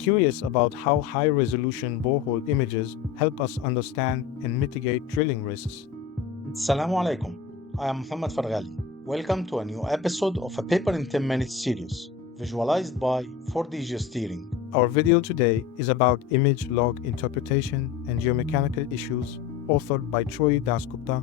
curious about how high-resolution borehole images help us understand and mitigate drilling risks. Assalamu alaikum. I am Muhammad Farghali. Welcome to a new episode of a Paper in 10 Minutes series, visualized by 4D Geosteering. Our video today is about image log interpretation and geomechanical issues, authored by Troyee Dasgupta,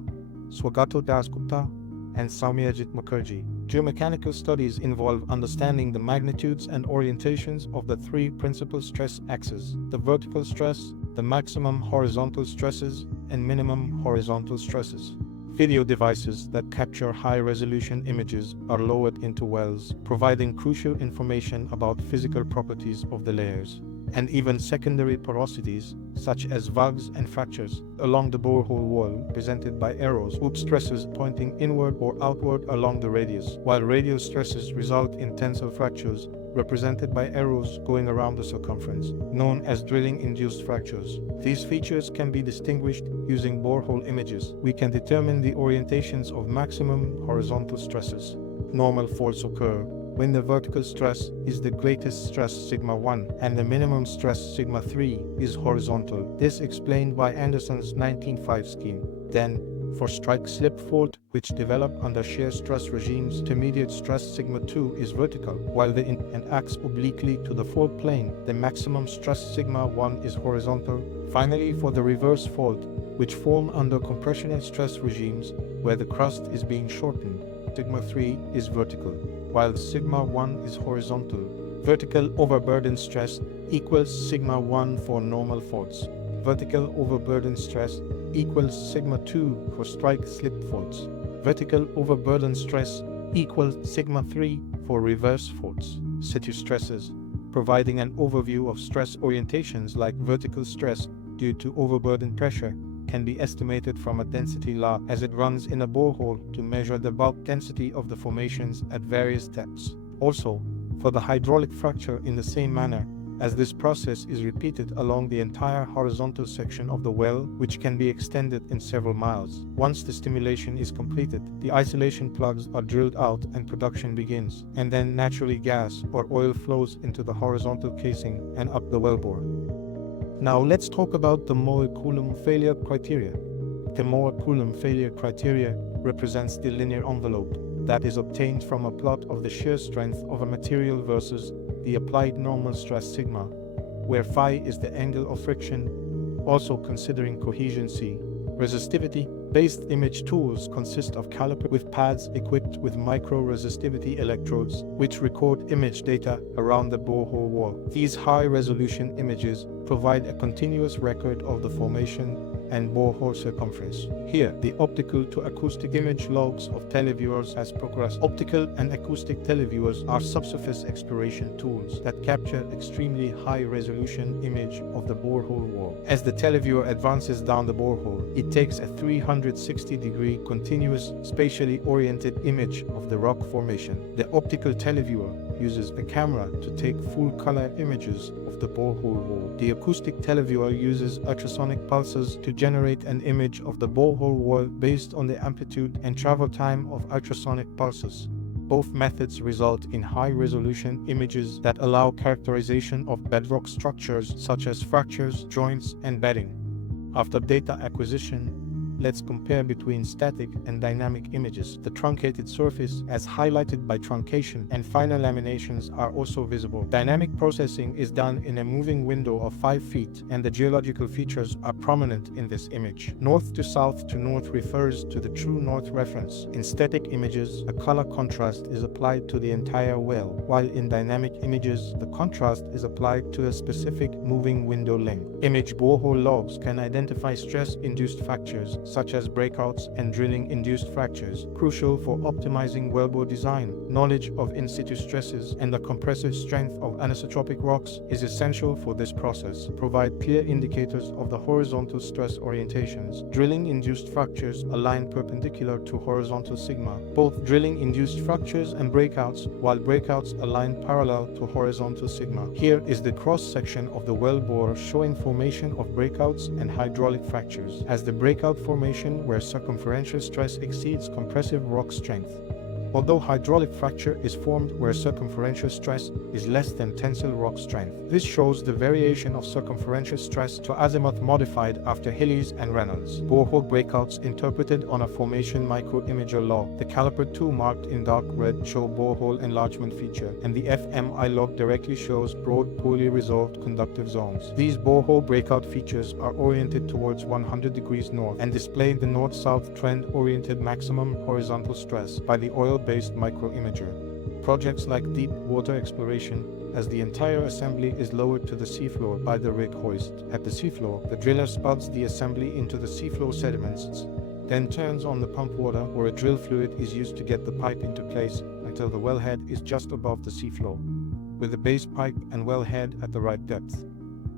Swagato Dasgupta, and Soumyajit Mukherjee. Geomechanical studies involve understanding the magnitudes and orientations of the three principal stress axes: the vertical stress, the maximum horizontal stresses, and minimum horizontal stresses. Video devices that capture high-resolution images are lowered into wells, providing crucial information about physical properties of the layers, and even secondary porosities, such as vugs and fractures, along the borehole wall, presented by arrows with stresses pointing inward or outward along the radius, while radial stresses result in tensile fractures, represented by arrows going around the circumference, known as drilling-induced fractures. These features can be distinguished using borehole images. We can determine the orientations of maximum horizontal stresses. Normal faults occur when the vertical stress is the greatest stress sigma 1 and the minimum stress sigma 3 is horizontal. This explained by Anderson's 1905 scheme. Then, for strike-slip fault, which develop under shear stress regimes, intermediate stress sigma 2 is vertical, while the and acts obliquely to the fault plane, the maximum stress sigma 1 is horizontal. Finally, for the reverse fault, which form under compression and stress regimes, where the crust is being shortened, sigma 3 is vertical, while sigma 1 is horizontal. Vertical overburden stress equals sigma 1 for normal faults. Vertical overburden stress equals sigma 2 for strike-slip faults. Vertical overburden stress equals sigma 3 for reverse faults. Situ stresses, providing an overview of stress orientations like vertical stress due to overburden pressure, can be estimated from a density law as it runs in a borehole to measure the bulk density of the formations at various depths. Also, for the hydraulic fracture in the same manner, as this process is repeated along the entire horizontal section of the well, which can be extended in several miles. Once the stimulation is completed, the isolation plugs are drilled out and production begins, and then naturally gas or oil flows into the horizontal casing and up the wellbore. Now let's talk about the Mohr-Coulomb failure criteria. The Mohr-Coulomb failure criteria represents the linear envelope that is obtained from a plot of the shear strength of a material versus the applied normal stress sigma, where phi is the angle of friction, also considering coherency. Resistivity-based image tools consist of calipers with pads equipped with micro-resistivity electrodes, which record image data around the borehole wall. These high-resolution images provide a continuous record of the formation and borehole circumference. Here, the optical to acoustic image logs of televiewers has progressed. Optical and acoustic televiewers are subsurface exploration tools that capture extremely high-resolution image of the borehole wall. As the televiewer advances down the borehole, it takes a 360-degree continuous spatially oriented image of the rock formation. The optical televiewer uses a camera to take full-color images of the borehole wall. The acoustic televiewer uses ultrasonic pulses to generate an image of the borehole wall based on the amplitude and travel time of ultrasonic pulses. Both methods result in high-resolution images that allow characterization of bedrock structures such as fractures, joints, and bedding. After data acquisition, let's compare between static and dynamic images. The truncated surface, as highlighted by truncation, and finer laminations are also visible. Dynamic processing is done in a moving window of 5 feet, and the geological features are prominent in this image. North to south to north refers to the true north reference. In static images, a color contrast is applied to the entire well, while in dynamic images, the contrast is applied to a specific moving window length. Image borehole logs can identify stress-induced fractures, such as breakouts and drilling-induced fractures, crucial for optimizing wellbore design. Knowledge of in-situ stresses and the compressive strength of anisotropic rocks is essential for this process. Provide clear indicators of the horizontal stress orientations. Drilling-induced fractures align perpendicular to horizontal sigma. Both drilling-induced fractures and breakouts, while breakouts align parallel to horizontal sigma. Here is the cross-section of the wellbore showing formation of breakouts and hydraulic fractures, as the breakout formation where circumferential stress exceeds compressive rock strength. although hydraulic fracture is formed where circumferential stress is less than tensile rock strength. This shows the variation of circumferential stress to azimuth modified after Hillies and Reynolds. Borehole breakouts interpreted on a formation microimager log. The caliper 2 marked in dark red show borehole enlargement feature, and the FMI log directly shows broad, poorly resolved conductive zones. These borehole breakout features are oriented towards 100 degrees north and display the north-south trend-oriented maximum horizontal stress by the oil-based microimager. Projects like deep water exploration, as the entire assembly is lowered to the seafloor by the rig hoist. At the seafloor, the driller spuds the assembly into the seafloor sediments, then turns on the pump water, or a drill fluid is used to get the pipe into place until the wellhead is just above the seafloor, with the base pipe and wellhead at the right depth.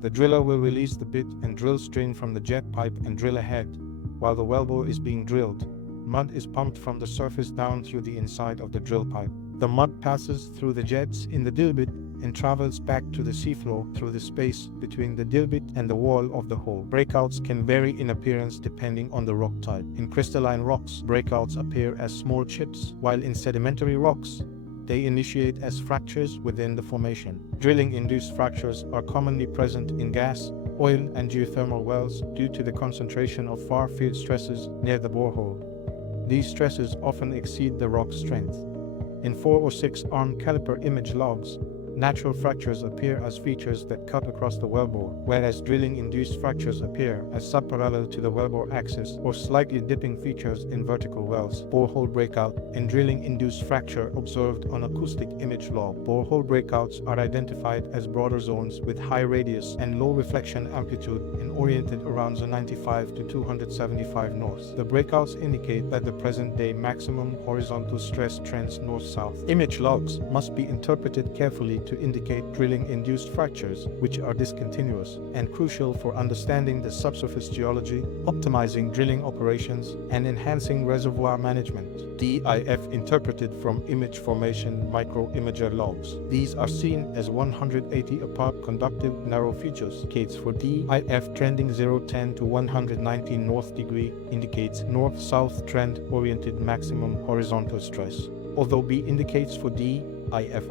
The driller will release the bit and drill string from the jet pipe and drill ahead. While the wellbore is being drilled, mud is pumped from the surface down through the inside of the drill pipe. The mud passes through the jets in the drill bit and travels back to the seafloor through the space between the drill bit and the wall of the hole. Breakouts can vary in appearance depending on the rock type. In crystalline rocks, breakouts appear as small chips, while in sedimentary rocks, they initiate as fractures within the formation. Drilling-induced fractures are commonly present in gas, oil, and geothermal wells due to the concentration of far-field stresses near the borehole. These stresses often exceed the rock strength. In 4 or 6 arm caliper image logs, natural fractures appear as features that cut across the wellbore, whereas drilling-induced fractures appear as subparallel to the wellbore axis or slightly dipping features in vertical wells. Borehole breakout and drilling-induced fracture observed on acoustic image log. Borehole breakouts are identified as broader zones with high radius and low reflection amplitude and oriented around the 95 to 275 north. The breakouts indicate that the present-day maximum horizontal stress trends north-south. Image logs must be interpreted carefully to indicate drilling-induced fractures, which are discontinuous and crucial for understanding the subsurface geology, optimizing drilling operations, and enhancing reservoir management. DIF interpreted from image formation microimager logs. These are seen as 180 apart conductive narrow features. Indicates for DIF trending 010 to 119 north degree indicates north-south trend-oriented maximum horizontal stress, although B indicates for DIF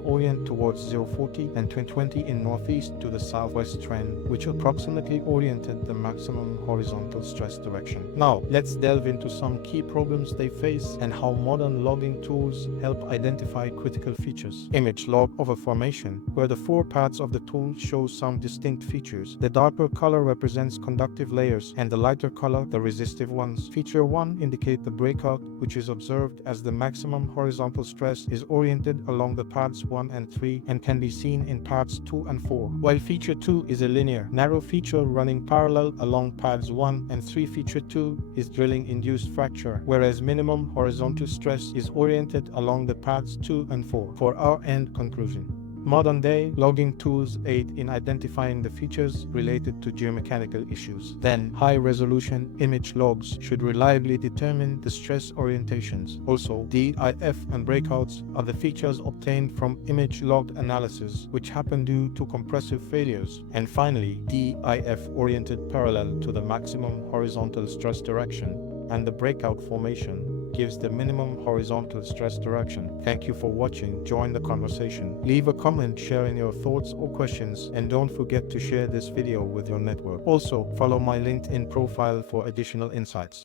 orient towards 040 and 20 in northeast to the southwest trend, which approximately oriented the maximum horizontal stress direction. Now, let's delve into some key problems they face and how modern logging tools help identify critical features. Image log of a formation, where the 4 parts of the tool show some distinct features. The darker color represents conductive layers and the lighter color the resistive ones. Feature 1 indicate the breakout, which is observed as the maximum horizontal stress is oriented along the parts 1 and 3 and can be seen in parts 2 and 4, while feature 2 is a linear, narrow feature running parallel along pads 1 and 3. Feature 2 is drilling-induced fracture, whereas minimum horizontal stress is oriented along the pads 2 and 4. For our end conclusion, modern-day logging tools aid in identifying the features related to geomechanical issues. Then, high-resolution image logs should reliably determine the stress orientations. Also, DIF and breakouts are the features obtained from image log analysis, which happen due to compressive failures. And finally, DIF oriented parallel to the maximum horizontal stress direction, and the breakout formation gives the minimum horizontal stress direction. Thank you for watching. Join the conversation. Leave a comment sharing your thoughts or questions, and don't forget to share this video with your network. Also, follow my LinkedIn profile for additional insights.